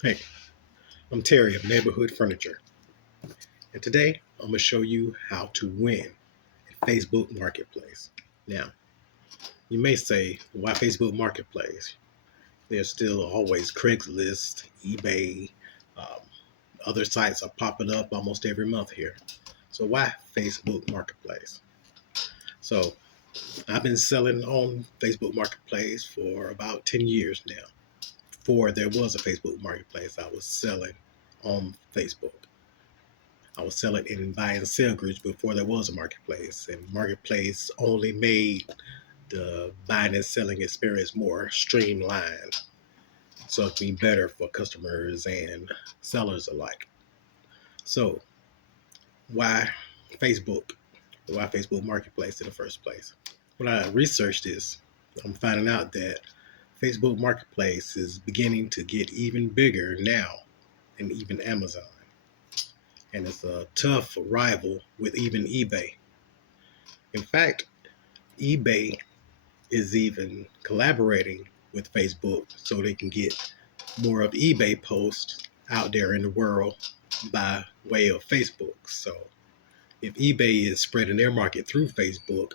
Hey, I'm Terry of Neighborhood Furniture, and today I'm going to show you how to win at Facebook Marketplace. Now, you may say, why Facebook Marketplace? There's still always Craigslist, eBay, um, other sites are popping up almost every month here. So, why Facebook Marketplace? So, I've been selling on Facebook Marketplace for about 10 years now. Before there was a Facebook Marketplace, I was selling on Facebook. I was selling in buy and sell groups before there was a marketplace, and marketplace only made the buying and selling experience more streamlined, so it can be better for customers and sellers alike. So, why Facebook? Why Facebook Marketplace in the first place? When I researched this, I'm finding out that Facebook Marketplace is beginning to get even bigger now than even Amazon, and it's a tough rival with even eBay. In fact, eBay is even collaborating with Facebook so they can get more of eBay posts out there in the world by way of Facebook. So if eBay is spreading their market through Facebook,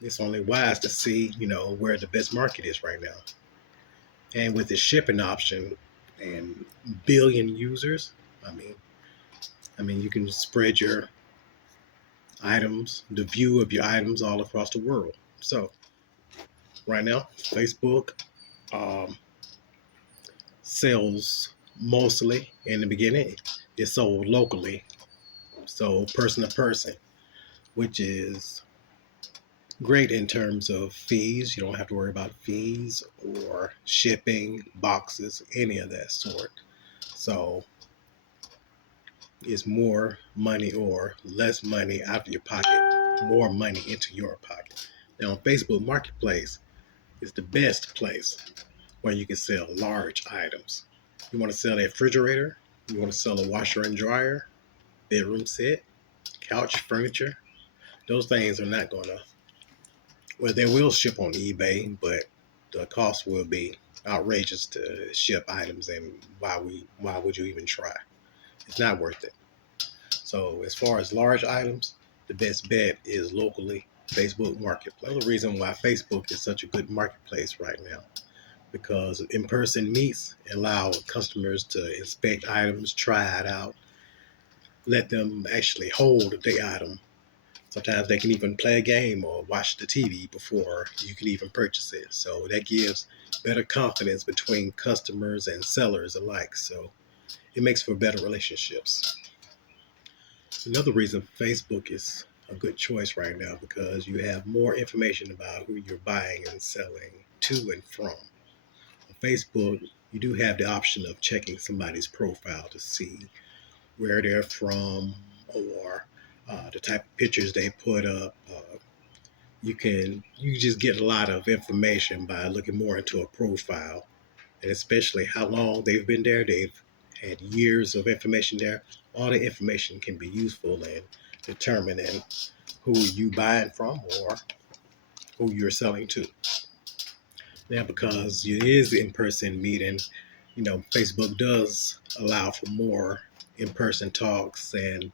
it's only wise to see, where the best market is right now. And with the shipping option and billion users, I mean, you can spread your items, the view of your items all across the world. So right now, Facebook um, sells mostly in the beginning. It's sold locally, so person to person, which is great in terms of fees. You don't have to worry about fees or shipping, boxes, any of that sort. So it's more money or less money out of your pocket, more money into your pocket. Now, on Facebook Marketplace is the best place where you can sell large items. You want to sell a refrigerator, you want to sell a washer and dryer, bedroom set, couch, furniture. Those things are not going to, well, they will ship on eBay, but the cost will be outrageous to ship items. And why would you even try? It's not worth it. So as far as large items, the best bet is locally Facebook Marketplace. Another reason why Facebook is such a good marketplace right now, because in-person meets allow customers to inspect items, try it out, let them actually hold the item. Sometimes they can even play a game or watch the TV before you can even purchase it. So that gives better confidence between customers and sellers alike. So it makes for better relationships. Another reason Facebook is a good choice right now because you have more information about who you're buying and selling to and from. On Facebook, you do have the option of checking somebody's profile to see where they're from or the type of pictures they put up. You just get a lot of information by looking more into a profile, and especially how long they've been there. They've had years of information there. All the information can be useful in determining who you buying from or who you're selling to. Now, because it is in-person meeting, Facebook does allow for more in-person talks and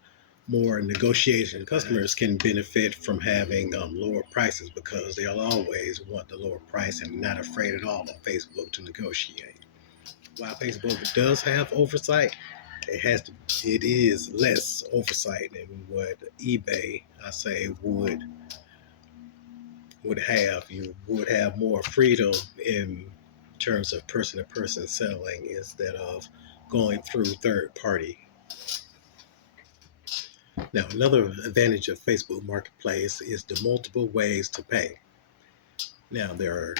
more negotiation. Customers can benefit from having lower prices because they'll always want the lower price and not afraid at all on Facebook to negotiate. While Facebook does have oversight, it is less oversight than what eBay, I say, would have. You would have more freedom in terms of person to person selling instead of going through third party. Now, another advantage of Facebook Marketplace is the multiple ways to pay. Now, there are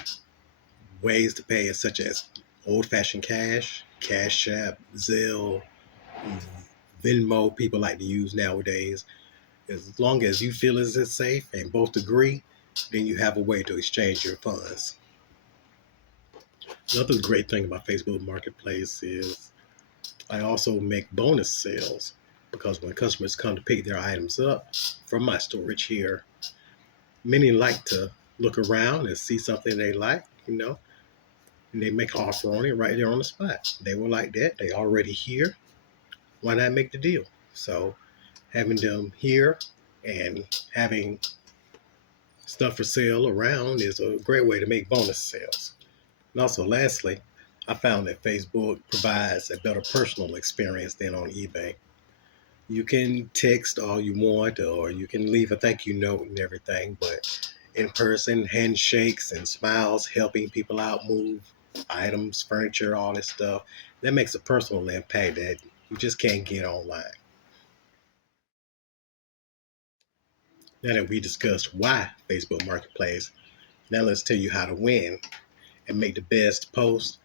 ways to pay such as old fashioned cash, Cash App, Zelle, Venmo, people like to use nowadays. As long as you feel as it's safe and both agree, then you have a way to exchange your funds. Another great thing about Facebook Marketplace is I also make bonus sales because when customers come to pick their items up from my storage here, many like to look around and see something they like, and they make an offer on it right there on the spot. They were like that. They already here. Why not make the deal? So having them here and having stuff for sale around is a great way to make bonus sales. And also, lastly, I found that Facebook provides a better personal experience than on eBay. You can text all you want, or you can leave a thank you note and everything, but in person, handshakes and smiles, helping people out, move items, furniture, all this stuff, that makes a personal impact that you just can't get online. Now that we discussed why Facebook Marketplace, now let's tell you how to win and make the best post,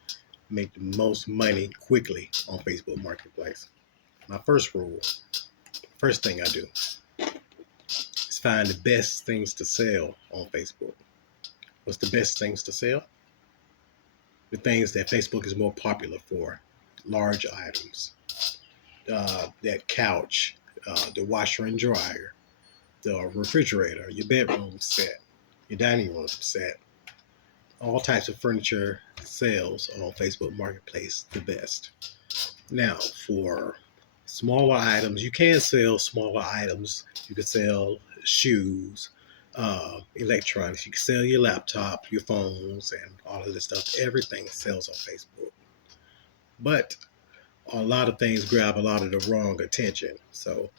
make the most money quickly on Facebook Marketplace. My first rule, first thing I do is find the best things to sell on Facebook. What's the best things to sell? The things that Facebook is more popular for, large items, that couch, the washer and dryer, the refrigerator, your bedroom set, your dining room set, all types of furniture sales on Facebook Marketplace the best. Now, for smaller items, you can sell smaller items. You can sell shoes, electronics. You can sell your laptop, your phones, and all of this stuff. Everything sells on Facebook. But a lot of things grab a lot of the wrong attention. So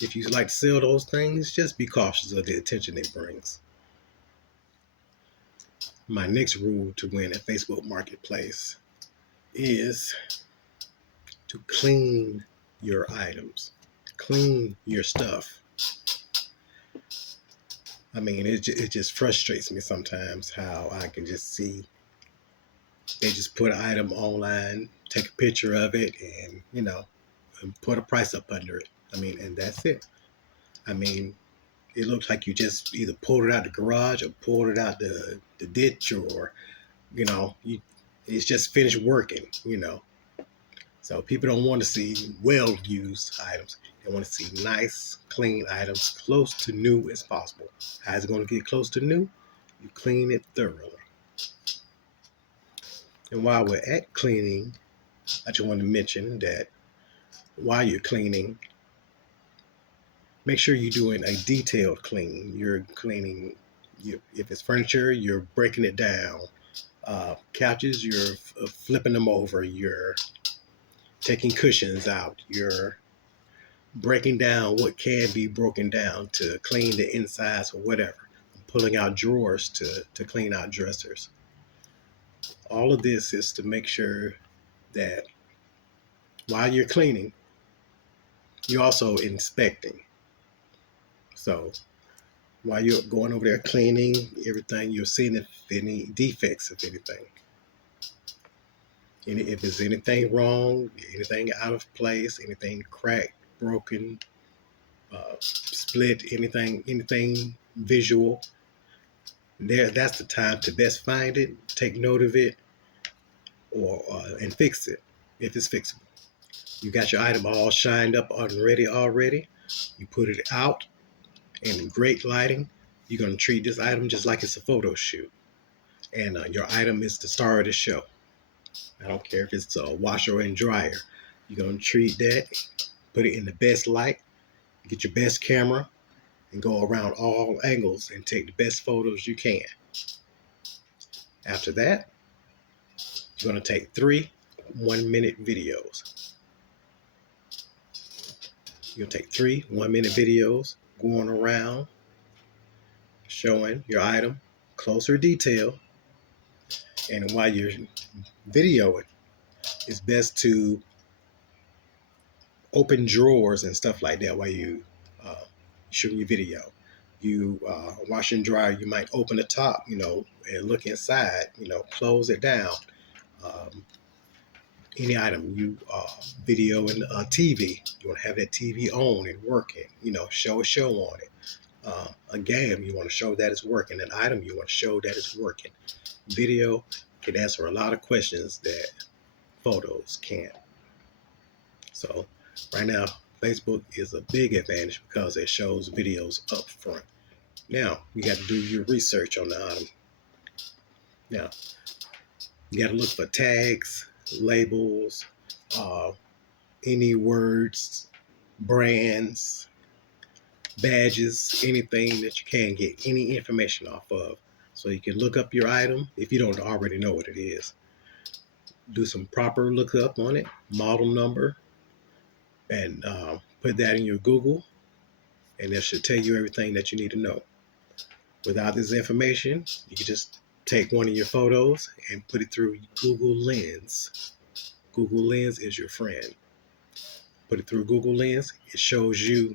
if you like to sell those things, just be cautious of the attention it brings. My next rule to win at Facebook Marketplace is to clean your items, clean your stuff. I mean, it just frustrates me sometimes how I can just see they just put an item online, take a picture of it, and and put a price up under it. I mean, and that's it. I mean, it looks like you just either pulled it out the garage or pulled it out the ditch, or it's just finished working. So people don't want to see well-used items. They want to see nice, clean items, close to new as possible. How's it going to get close to new? You clean it thoroughly. And while we're at cleaning, I just want to mention that while you're cleaning, make sure you're doing a detailed clean. You're cleaning, if it's furniture, you're breaking it down. Couches, you're flipping them over. You're taking cushions out. You're breaking down what can be broken down to clean the insides or whatever. Pulling out drawers to clean out dressers. All of this is to make sure that while you're cleaning, you're also inspecting. So while you're going over there cleaning everything, you're seeing if any defects of anything. If there's anything wrong, anything out of place, anything cracked, broken, split, anything visual, that's the time to best find it, take note of it, or and fix it if it's fixable. You got your item all shined up and ready already. You put it out in great lighting. You're going to treat this item just like it's a photo shoot. And your item is the star of the show. I don't care if it's a washer and dryer. You're going to treat that, put it in the best light, get your best camera, and go around all angles and take the best photos you can. After that, you're going to take 3 1-minute videos. You'll take 3 1-minute videos going around, showing your item, closer detail. And while you're videoing, it's best to open drawers and stuff like that while you shooting your video. You wash and dry, you might open the top, and look inside, close it down. Any item you video in a TV, you want to have that TV on and working, show a show on it. A game, you want to show that it's working. An item, you want to show that it's working. Video can answer a lot of questions that photos can't. So right now, Facebook is a big advantage because it shows videos up front. Now, you got to do your research on the item. Now, You got to look for tags, labels, uh, any words, brands, badges, anything that you can get any information off of. So you can look up your item if you don't already know what it is. Do some proper lookup on it, model number, and put that in your Google, and it should tell you everything that you need to know. Without this information, you can just take one of your photos and put it through Google Lens. Google Lens is your friend. Put it through Google Lens, it shows you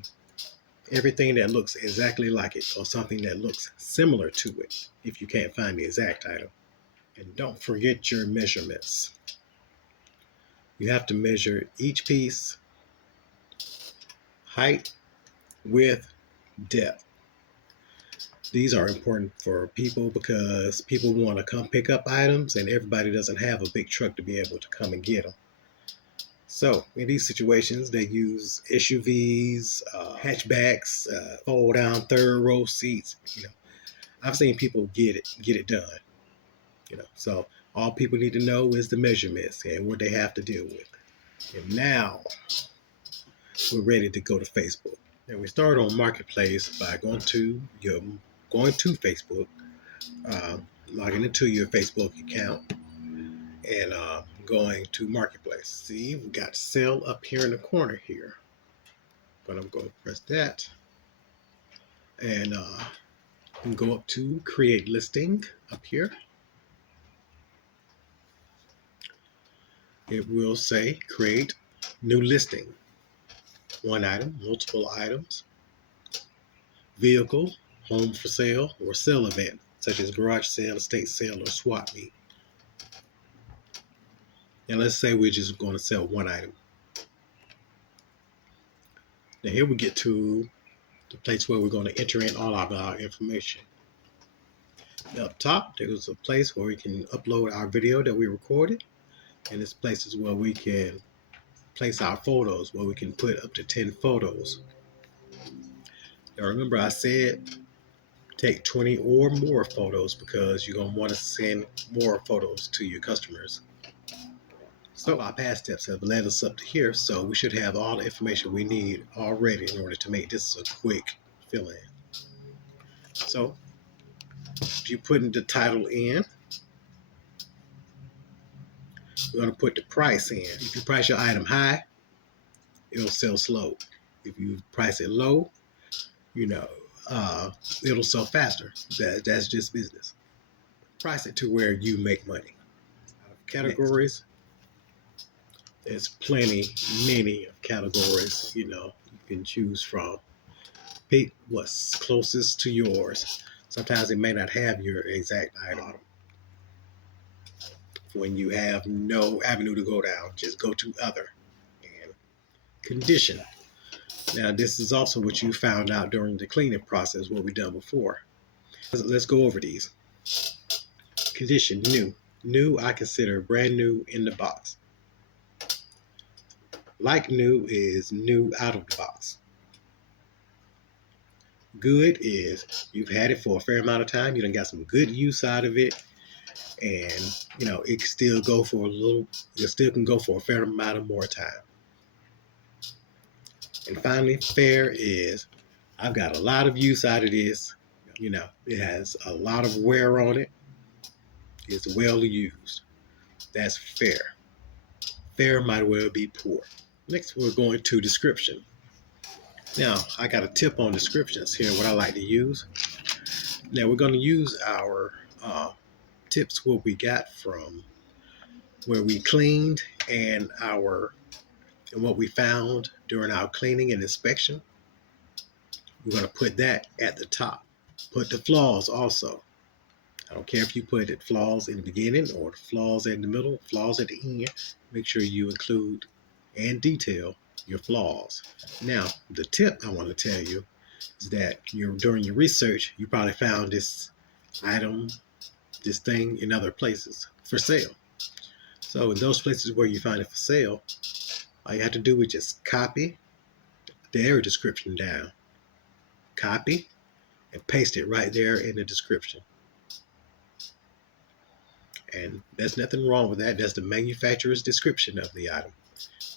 everything that looks exactly like it or something that looks similar to it if you can't find the exact item. And don't forget your measurements. You have to measure each piece, height, width, depth. These are important for people because people want to come pick up items and everybody doesn't have a big truck to be able to come and get them. So in these situations, they use SUVs, hatchbacks, fold down third row seats. I've seen people get it done. So all people need to know is the measurements and what they have to deal with. And now we're ready to go to Facebook. And we start on Marketplace by going to Facebook, uh, logging into your Facebook account, and going to Marketplace. See, we got sell up here in the corner here. But I'm going to press that, and go up to Create Listing up here. It will say Create New Listing. One item, multiple items, vehicle, home for sale, or sale event, such as garage sale, estate sale, or swap meet. And let's say we're just going to sell one item. Now here we get to the place where we're going to enter in all of our information. Up top, there's a place where we can upload our video that we recorded. And this place is where we can place our photos, where we can put up to 10 photos. Now remember I said take 20 or more photos because you're going to want to send more photos to your customers. So our past steps have led us up to here, so we should have all the information we need already in order to make this a quick fill-in. So if you're putting the title in, we're going to put the price in. If you price your item high, it'll sell slow. If you price it low, it'll sell faster. That's just business. Price it to where you make money. Categories, there's many categories, you can choose from. Pick what's closest to yours. Sometimes it may not have your exact item. When you have no avenue to go down, just go to other and condition. Now, this is also what you found out during the cleaning process, what we done before. Let's go over these. Condition, new. New, I consider brand new in the box. Like new is new out of the box. Good is you've had it for a fair amount of time. You done got some good use out of it. And, it can still go for it still can go for a fair amount of more time. And finally, fair is I've got a lot of use out of this. It has a lot of wear on it. It's well used. That's fair. Fair might well be poor. Next, we're going to description. Now, I got a tip on descriptions here, what I like to use. Now, we're going to use our tips, what we got from where we cleaned and what we found during our cleaning and inspection. We're going to put that at the top. Put the flaws also. I don't care if you put it flaws in the beginning or flaws in the middle, flaws at the end. Make sure you include and detail your flaws. Now, the tip I want to tell you is that during your research, you probably found this item, this thing in other places for sale. So in those places where you find it for sale, all you have to do is just copy the area description down. Copy and paste it right there in the description. And there's nothing wrong with that. That's the manufacturer's description of the item.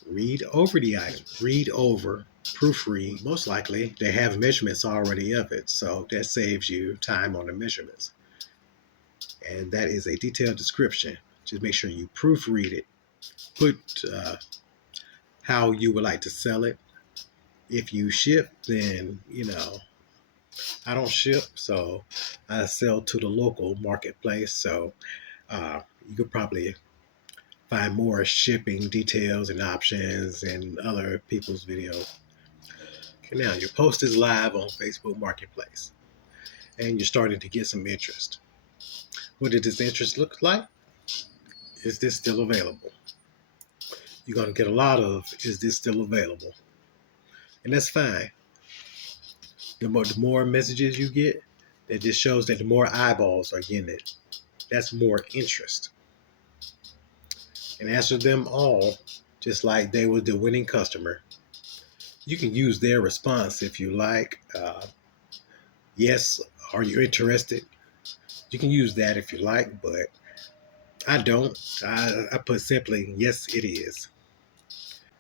Read over the item. Read over, proofread. Most likely, they have measurements already of it, so that saves you time on the measurements. And that is a detailed description. Just make sure you proofread it. Put how you would like to sell it. If you ship, then I don't ship, so I sell to the local marketplace. So you could probably find more shipping details and options in other people's videos. Okay, now your post is live on Facebook Marketplace, and you're starting to get some interest. What did this interest look like? Is this still available? You're going to get a lot of, is this still available? And that's fine. The more messages you get, that just shows that the more eyeballs are getting it. That's more interest. And answer them all just like they were the winning customer. You can use their response if you like. Yes, are you interested? You can use that if you like, but I don't. I put simply, yes, it is.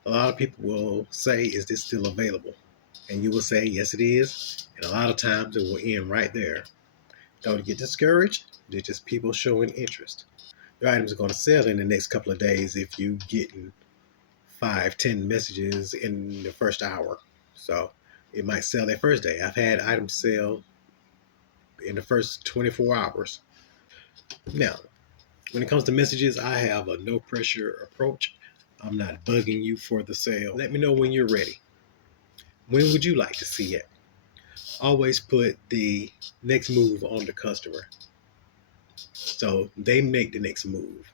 A lot of people will say, is this still available? And you will say, yes, it is. And a lot of times it will end right there. Don't get discouraged. They're just people showing interest. Your items are going to sell in the next couple of days if you getting 5, 10 messages in the first hour. So it might sell that first day. I've had items sell in the first 24 hours. Now, when it comes to messages, I have a no pressure approach. I'm not bugging you for the sale. Let me know when you're ready. When would you like to see it? Always put the next move on the customer. So they make the next move.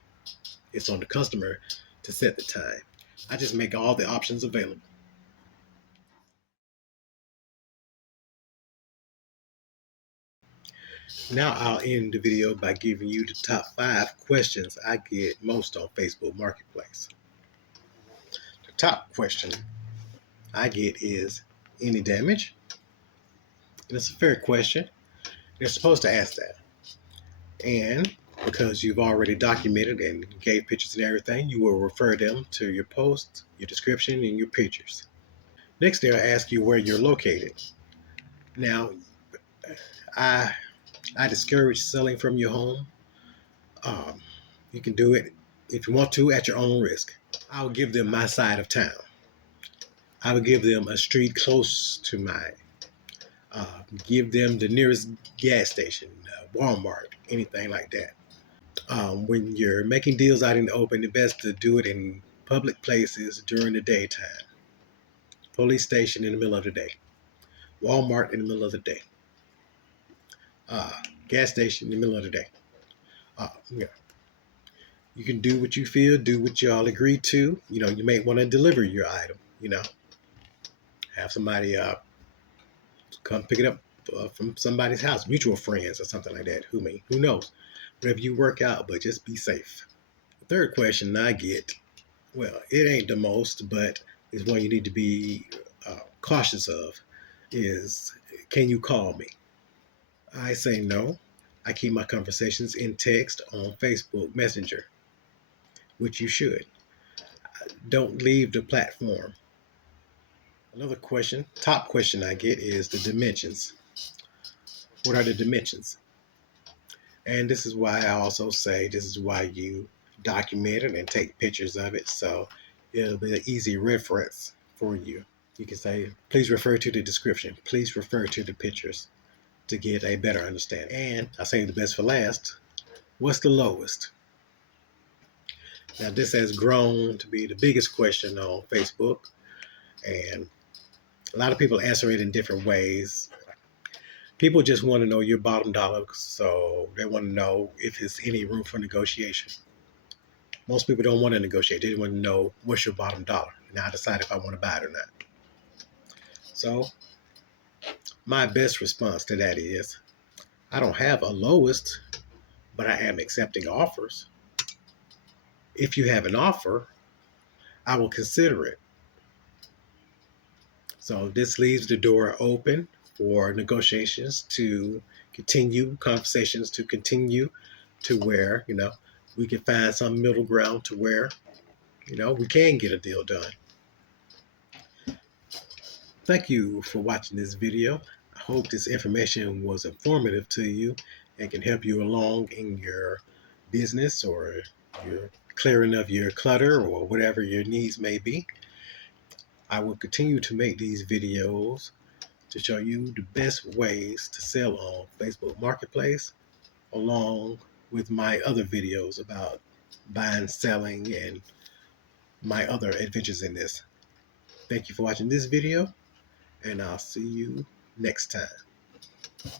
It's on the customer to set the time. I just make all the options available. Now I'll end the video by giving you the top 5 questions I get most on Facebook Marketplace. The top question I get is, any damage? And it's a fair question. They're supposed to ask that. And because you've already documented and gave pictures and everything, you will refer them to your post, your description, and your pictures. Next, they'll ask you where you're located. Now, I discourage selling from your home. Um, you can do it if you want to at your own risk. I'll give them my side of town. I would give them a street close to mine. Give them the nearest gas station, Walmart, anything like that. When you're making deals out in the open, it's best to do it in public places during the daytime. Police station in the middle of the day. Walmart in the middle of the day. Uh, Gas station in the middle of the day. Yeah. You can do what you feel, do what y'all agree to. You may want to deliver your item, have somebody come pick it up from somebody's house, mutual friends or something like that. Who knows? Whatever you work out, but just be safe. The third question I get, well, it ain't the most, but it's one you need to be cautious of, is, can you call me? I say no. I keep my conversations in text on Facebook Messenger, which you should. Don't leave the platform. Another question, top question I get is the dimensions. What are the dimensions? And this is why I also say this is why you document it and take pictures of it, so it'll be an easy reference for you. You can say, please refer to the description. Please refer to the pictures to get a better understanding. And I say the best for last, what's the lowest? Now this has grown to be the biggest question on Facebook, and a lot of people answer it in different ways. People just want to know your bottom dollar, so they want to know if there's any room for negotiation. Most people don't want to negotiate. They want to know what's your bottom dollar, and I decide if I want to buy it or not. So my best response to that is, I don't have a lowest, but I am accepting offers. If you have an offer, I will consider it. So this leaves the door open for negotiations to continue, conversations to continue, to where, we can find some middle ground to where, we can get a deal done. Thank you for watching this video. I hope this information was informative to you and can help you along in your business or your clearing of your clutter or whatever your needs may be. I will continue to make these videos to show you the best ways to sell on Facebook Marketplace, along with my other videos about buying, selling, and my other adventures in this. Thank you for watching this video, and I'll see you next time.